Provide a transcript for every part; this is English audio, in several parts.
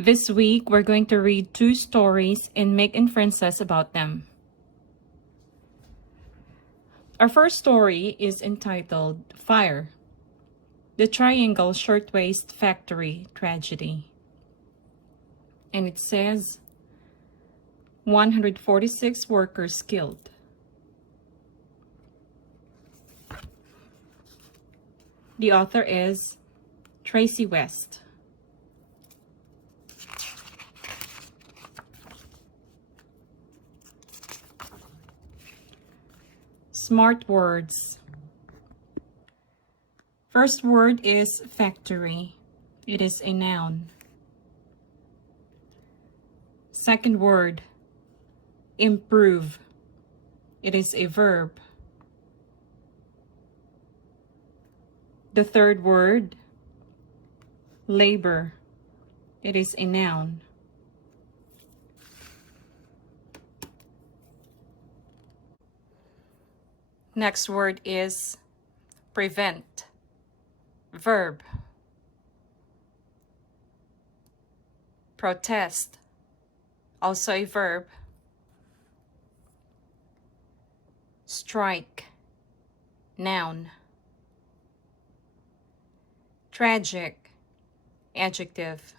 This week, we're going to read two stories and make inferences about them. Our first story is entitled Fire, the Triangle Shirtwaist Factory Tragedy. And it says, 146 workers killed. The author is Tracy West. Smart words. First word is factory. It is a noun. Second word, improve. It is a verb. The third word, labor. It is a noun. Next word is prevent. Verb. Protest. Also a verb. Strike. Noun. Tragic. Adjective.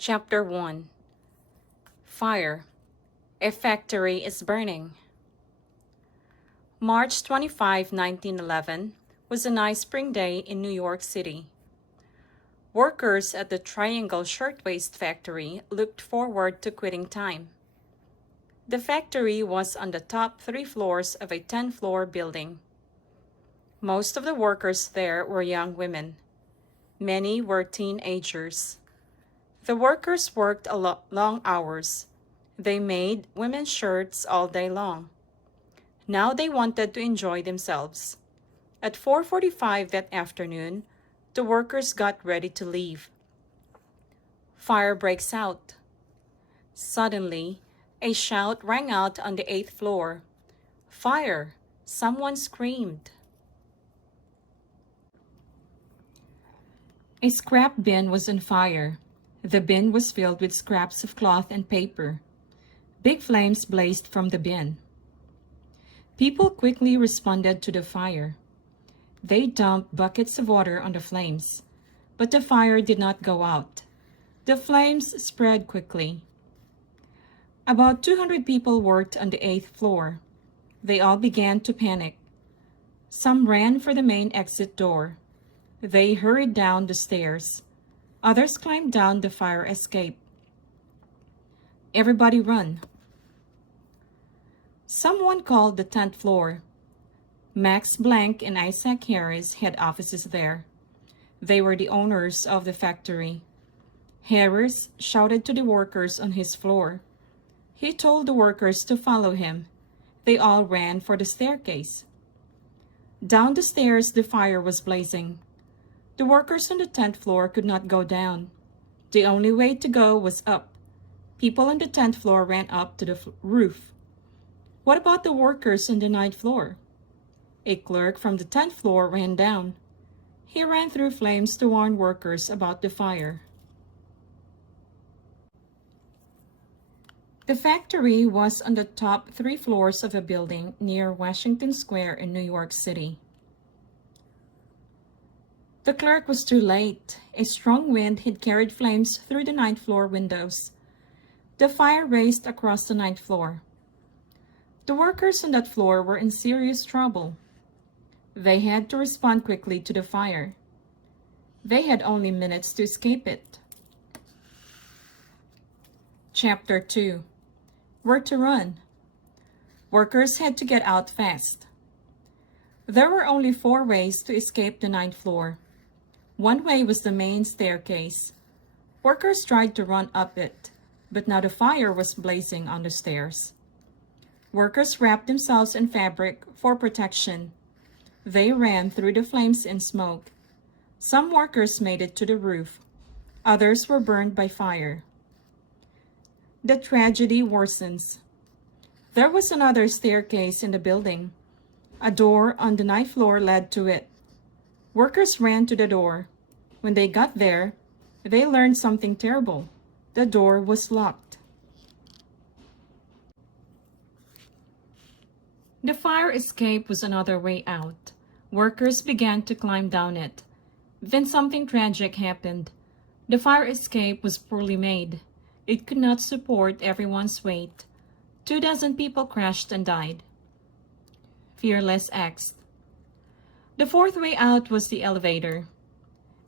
Chapter 1. Fire. A factory is burning. March 25, 1911 was a nice spring day in New York City. Workers at the Triangle Shirtwaist Factory looked forward to quitting time. The factory was on the top 3 floors of a 10-floor building. Most of the workers there were young women. Many were teenagers. The workers worked long hours. They made women's shirts all day long. Now they wanted to enjoy themselves. At 4:45 that afternoon, the workers got ready to leave. Fire breaks out. Suddenly, a shout rang out on the 8th floor. Fire! Someone screamed. A scrap bin was on fire. The bin was filled with scraps of cloth and paper. Big flames blazed from the bin. People quickly responded to the fire. They dumped buckets of water on the flames, but the fire did not go out. The flames spread quickly. About 200 people worked on the 8th floor. They all began to panic. Some ran for the main exit door. They hurried down the stairs. Others climbed down the fire escape. Everybody run. Someone called the 10th floor. Max Blank and Isaac Harris had offices there. They were the owners of the factory. Harris shouted to the workers on his floor. He told the workers to follow him. They all ran for the staircase. Down the stairs, the fire was blazing. The workers on the 10th floor could not go down. The only way to go was up. People on the 10th floor ran up to the roof. What about the workers on the 9th floor? A clerk from the 10th floor ran down. He ran through flames to warn workers about the fire. The factory was on the top 3 floors of a building near Washington Square in New York City. The clerk was too late. A strong wind had carried flames through the 9th floor windows. The fire raced across the 9th floor. The workers on that floor were in serious trouble. They had to respond quickly to the fire. They had only minutes to escape it. Chapter 2. Where to run? Workers had to get out fast. There were only 4 ways to escape the 9th floor. One way was the main staircase. Workers tried to run up it, but now the fire was blazing on the stairs. Workers wrapped themselves in fabric for protection. They ran through the flames and smoke. Some workers made it to the roof. Others were burned by fire. The tragedy worsens. There was another staircase in the building. A door on the ninth floor led to it. Workers ran to the door. When they got there, they learned something terrible. The door was locked. The fire escape was another way out. Workers began to climb down it. Then something tragic happened. The fire escape was poorly made. It could not support everyone's weight. 24 people crashed and died. Fearless asked. The fourth way out was the elevator.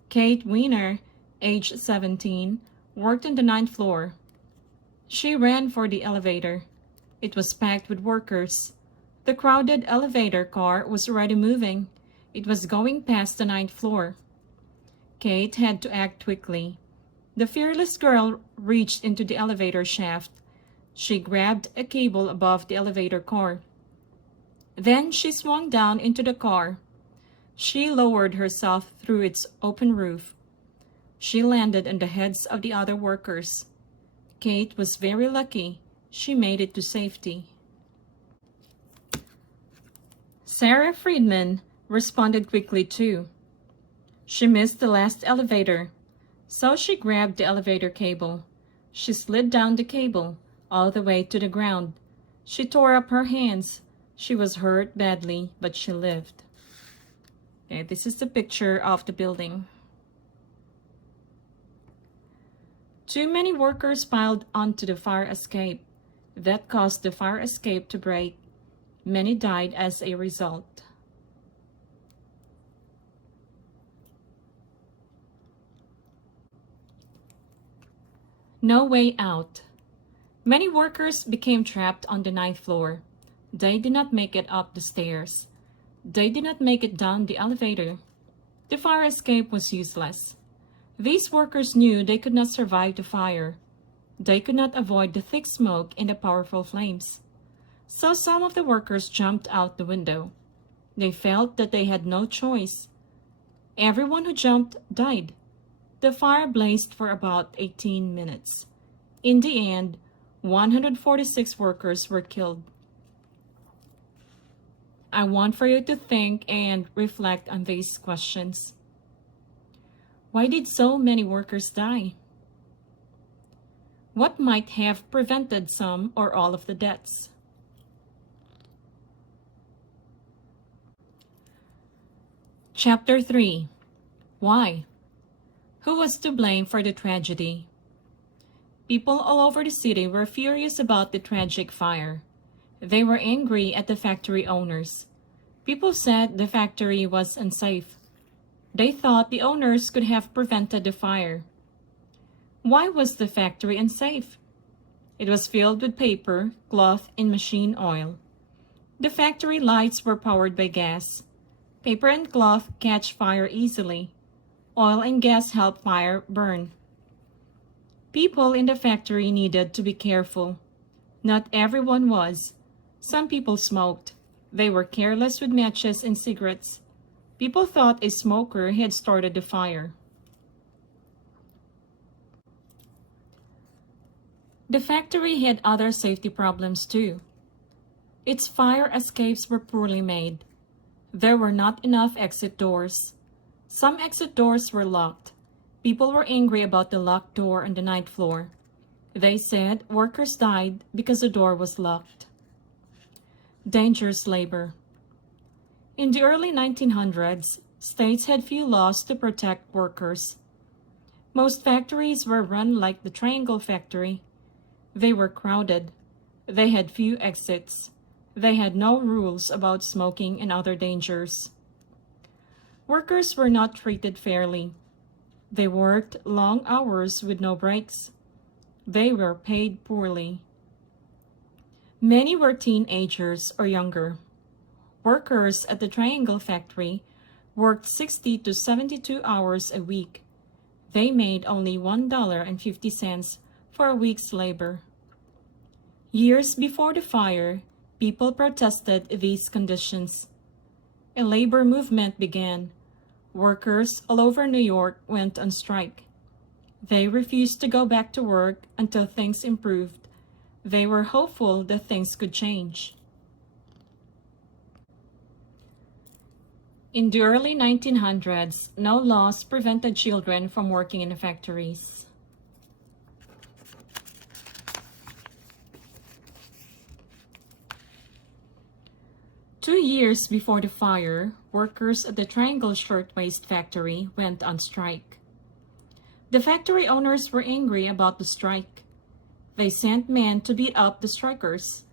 Kate Weiner, age 17, worked on the ninth floor. She ran for the elevator. It was packed with workers. The crowded elevator car was already moving. It was going past the ninth floor. Kate had to act quickly. The fearless girl reached into the elevator shaft. She grabbed a cable above the elevator car. Then she swung down into the car. She lowered herself through its open roof. She landed on the heads of the other workers. Kate was very lucky. She made it to safety. Sarah Friedman responded quickly too. She missed the last elevator, so she grabbed the elevator cable. She slid down the cable all the way to the ground. She tore up her hands. She was hurt badly, but she lived. Okay, this is the picture of the building. Too many workers piled onto the fire escape. That caused the fire escape to break. Many died as a result. No way out. Many workers became trapped on the ninth floor. They did not make it up the stairs. They did not make it down the elevator. The fire escape was useless. These workers knew they could not survive the fire. They could not avoid the thick smoke and the powerful flames. So some of the workers jumped out the window. They felt that they had no choice. Everyone who jumped died. The fire blazed for about 18 minutes. In the end, 146 workers were killed. I want for you to think and reflect on these questions. Why did so many workers die? What might have prevented some or all of the deaths? Chapter 3. Why? Who was to blame for the tragedy? People all over the city were furious about the tragic fire. They were angry at the factory owners. People said the factory was unsafe. They thought the owners could have prevented the fire. Why was the factory unsafe? It was filled with paper, cloth, and machine oil. The factory lights were powered by gas. Paper and cloth catch fire easily. Oil and gas help fire burn. People in the factory needed to be careful. Not everyone was. Some people smoked. They were careless with matches and cigarettes. People thought a smoker had started the fire. The factory had other safety problems too. Its fire escapes were poorly made. There were not enough exit doors. Some exit doors were locked. People were angry about the locked door on the ninth floor. They said workers died because the door was locked. Dangerous labor. In the early 1900s, states had few laws to protect workers. Most factories were run like the Triangle factory. They were crowded. They had few exits. They had no rules about smoking and other dangers. Workers were not treated fairly. They worked long hours with no breaks. They were paid poorly. Many were teenagers or younger. Workers at the Triangle factory worked 60 to 72 hours a week. They made only $1.50 for a week's labor. Years before the fire, people protested these conditions. A labor movement began. Workers all over New York went on strike. They refused to go back to work until things improved. They were hopeful that things could change. In the early 1900s, no laws prevented children from working in factories. Two years before the fire, workers at the Triangle Shirtwaist factory went on strike. The factory owners were angry about the strike. They sent men to beat up the strikers.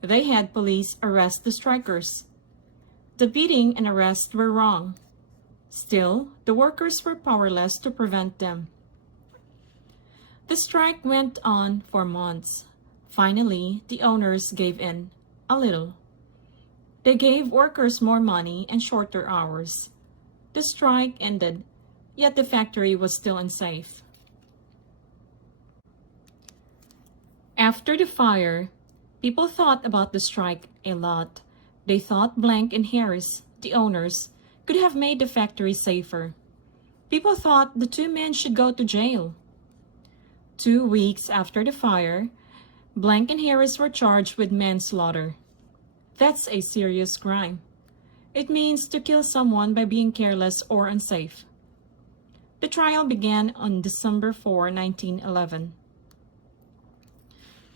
They had police arrest the strikers. The beating and arrest were wrong. Still, the workers were powerless to prevent them. The strike went on for months. Finally, the owners gave in, a little. They gave workers more money and shorter hours. The strike ended, yet the factory was still unsafe. After the fire, people thought about the strike a lot. They thought Blank and Harris, the owners, could have made the factory safer. People thought the two men should go to jail. 2 weeks after the fire, Blank and Harris were charged with manslaughter. That's a serious crime. It means to kill someone by being careless or unsafe. The trial began on December 4, 1911.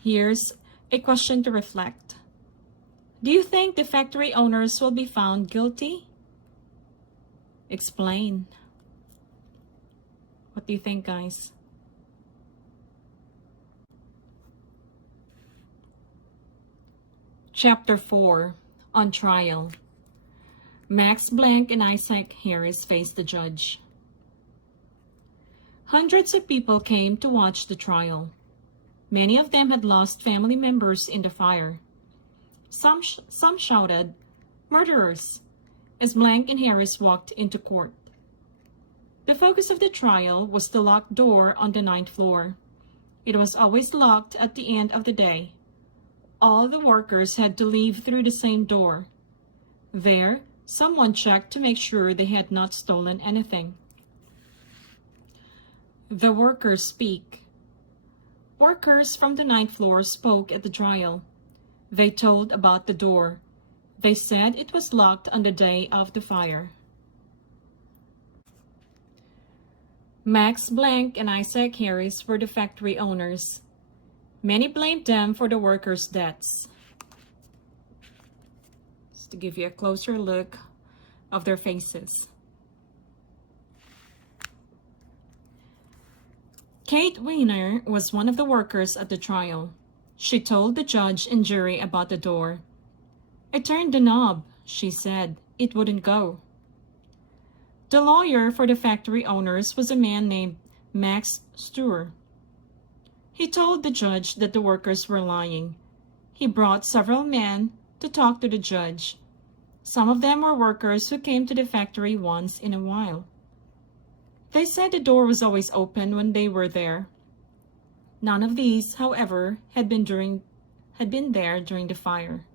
Here's a question to reflect. Do you think the factory owners will be found guilty? Explain. What do you think, guys? Chapter 4, On Trial. Max Blank and Isaac Harris faced the judge. Hundreds of people came to watch the trial. Many of them had lost family members in the fire. Some shouted, "Murderers!" as Blank and Harris walked into court. The focus of the trial was the locked door on the 9th floor. It was always locked at the end of the day. All the workers had to leave through the same door. There, someone checked to make sure they had not stolen anything. The workers speak. Workers from the 9th floor spoke at the trial. They told about the door. They said it was locked on the day of the fire. Max Blank and Isaac Harris were the factory owners. Many blamed them for the workers' deaths. Just to give you a closer look of their faces. Kate Weiner was one of the workers at the trial. She told the judge and jury about the door. "I turned the knob," she said. "It wouldn't go." The lawyer for the factory owners was a man named Max Stuer. He told the judge that the workers were lying. He brought several men to talk to the judge. Some of them were workers who came to the factory once in a while. They said the door was always open when they were there. None of these, however, had been there during the fire.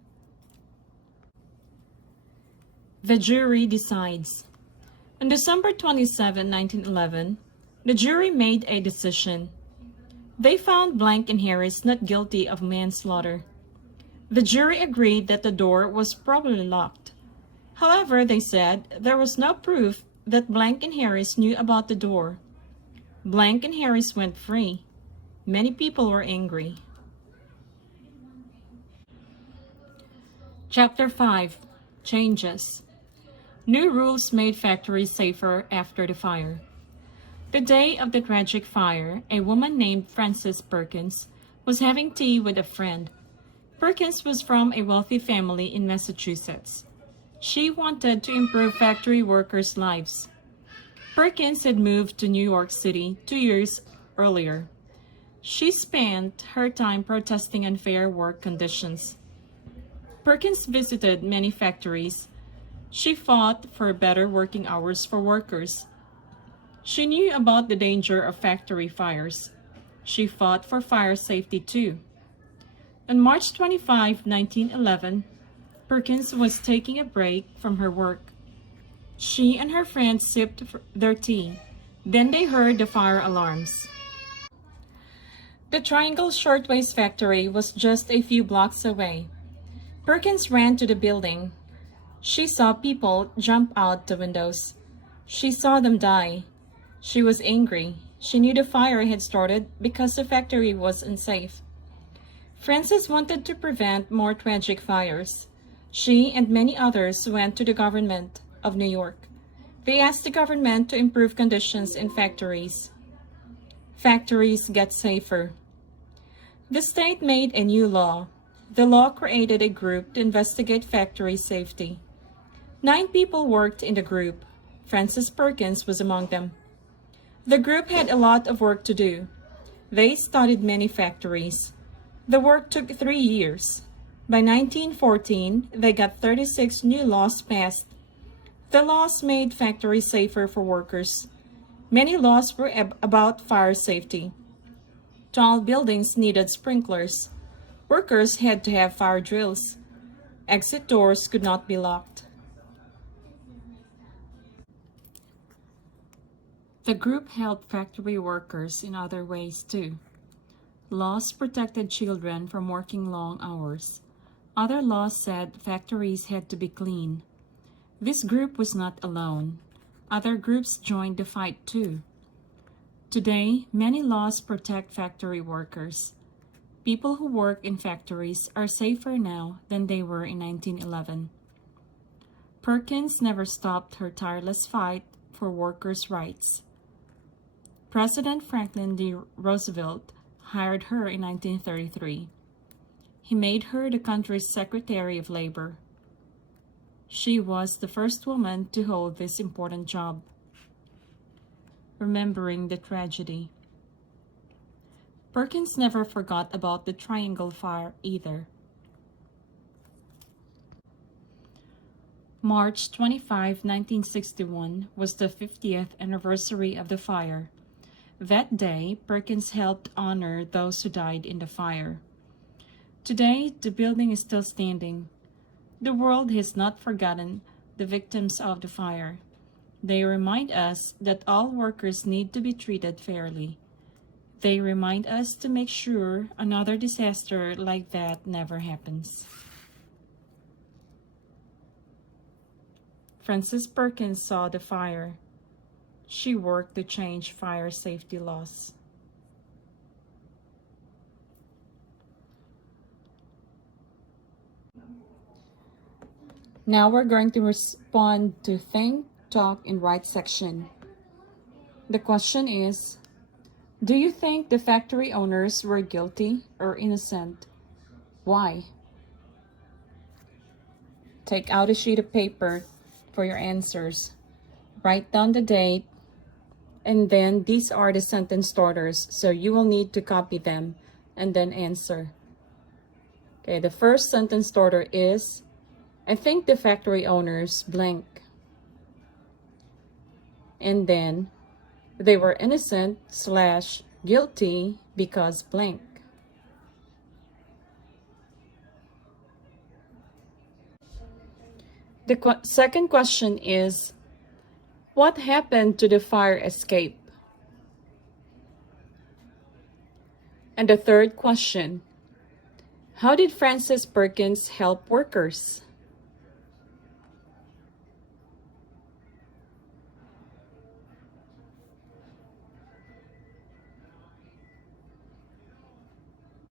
The jury decides. On December 27, 1911, the jury made a decision. They found Blank and Harris not guilty of manslaughter. The jury agreed that the door was probably locked. However, they said there was no proof that Blank and Harris knew about the door. Blank and Harris went free. Many people were angry. Chapter 5, Changes. New rules made factories safer after the fire. The day of the tragic fire, a woman named Frances Perkins was having tea with a friend. Perkins was from a wealthy family in Massachusetts. She wanted to improve factory workers' lives. Perkins had moved to New York City 2 years earlier. She spent her time protesting unfair work conditions. Perkins visited many factories. She fought for better working hours for workers. She knew about the danger of factory fires. She fought for fire safety too. On March 25, 1911, Perkins was taking a break from her work. She and her friends sipped their tea. Then they heard the fire alarms. The Triangle Shirtwaist factory was just a few blocks away. Perkins ran to the building. She saw people jump out the windows. She saw them die. She was angry. She knew the fire had started because the factory was unsafe. Frances wanted to prevent more tragic fires. She and many others went to the government of New York. They asked the government to improve conditions in factories. Factories get safer. The state made a new law. The law created a group to investigate factory safety. 9 people worked in the group. Frances Perkins was among them. The group had a lot of work to do. They studied many factories. The work took 3 years. By 1914, they got 36 new laws passed. The laws made factories safer for workers. Many laws were about fire safety. Tall buildings needed sprinklers. Workers had to have fire drills. Exit doors could not be locked. The group helped factory workers in other ways too. Laws protected children from working long hours. Other laws said factories had to be clean. This group was not alone. Other groups joined the fight too. Today, many laws protect factory workers. People who work in factories are safer now than they were in 1911. Perkins never stopped her tireless fight for workers' rights. President Franklin D. Roosevelt hired her in 1933. He made her the country's Secretary of Labor. She was the first woman to hold this important job. Remembering the tragedy. Perkins never forgot about the Triangle Fire either. March 25, 1961 was the 50th anniversary of the fire. That day, Perkins helped honor those who died in the fire. Today, the building is still standing. The world has not forgotten the victims of the fire. They remind us that all workers need to be treated fairly. They remind us to make sure another disaster like that never happens. Frances Perkins saw the fire. She worked to change fire safety laws. Now we're going to respond to Think, Talk, and Write section. The question is, do you think the factory owners were guilty or innocent? Why? Take out a sheet of paper for your answers. Write down the date, and then these are the sentence starters, so you will need to copy them and then answer. Okay, the first sentence starter is, I think the factory owners blank. And then, they were innocent / guilty because blank. The second question is, what happened to the fire escape? And the third question, how did Frances Perkins help workers?